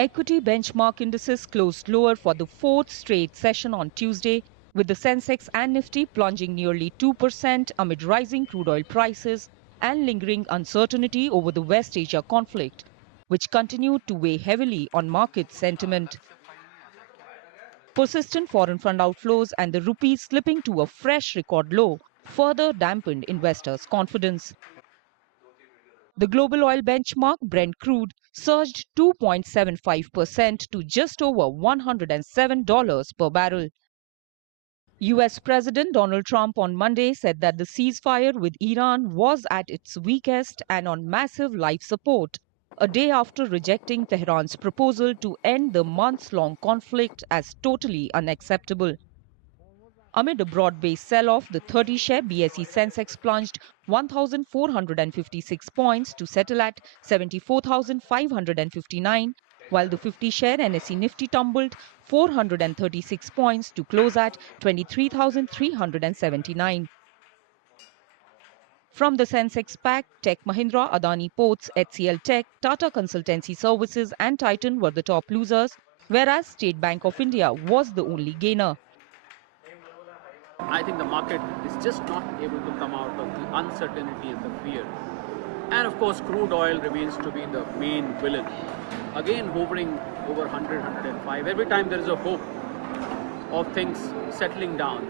Equity benchmark indices closed lower for the fourth straight session on Tuesday, with the Sensex and Nifty plunging nearly 2% amid rising crude oil prices and lingering uncertainty over the West Asia conflict, which continued to weigh heavily on market sentiment. Persistent foreign fund outflows and the rupee slipping to a fresh record low further dampened investors' confidence. The global oil benchmark Brent crude surged 2.75% to just over $107 per barrel. US President Donald Trump on Monday said that the ceasefire with Iran was at its weakest and on massive life support, a day after rejecting Tehran's proposal to end the months-long conflict as totally unacceptable. Amid a broad-based sell-off, the 30-share BSE Sensex plunged 1,456 points to settle at 74,559, while the 50-share NSE Nifty tumbled 436 points to close at 23,379. From the Sensex pack, Tech Mahindra, Adani Ports, HCL Tech, Tata Consultancy Services and Titan were the top losers, whereas State Bank of India was the only gainer. I think the market is just not able to come out of the uncertainty and the fear. And of course, crude oil remains to be the main villain. Again, hovering over 100, 105. Every time there is a hope of things settling down,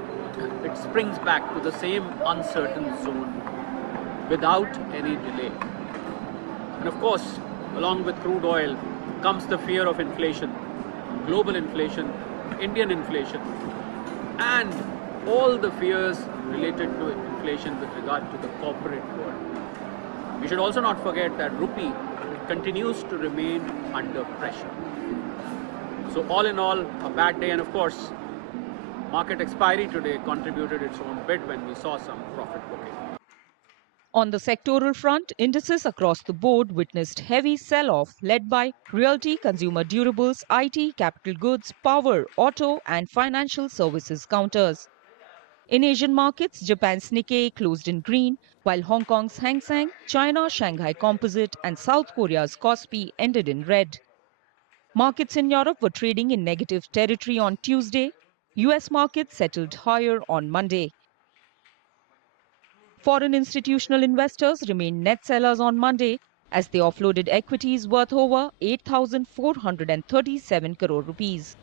it springs back to the same uncertain zone without any delay. And of course, along with crude oil comes the fear of inflation, global inflation, Indian inflation, and all the fears related to inflation with regard to the corporate world. We should also not forget that rupee continues to remain under pressure. So all in all, a bad day, and of course, market expiry today contributed its own bit when we saw some profit booking. On the sectoral front, indices across the board witnessed heavy sell-off led by realty, consumer durables, IT, capital goods, power, auto and financial services counters. In Asian markets, Japan's Nikkei closed in green, while Hong Kong's Hang Seng, China's Shanghai Composite and South Korea's Kospi ended in red. Markets in Europe were trading in negative territory on Tuesday. US markets settled higher on Monday. Foreign institutional investors remained net sellers on Monday as they offloaded equities worth over 8,437 crore rupees.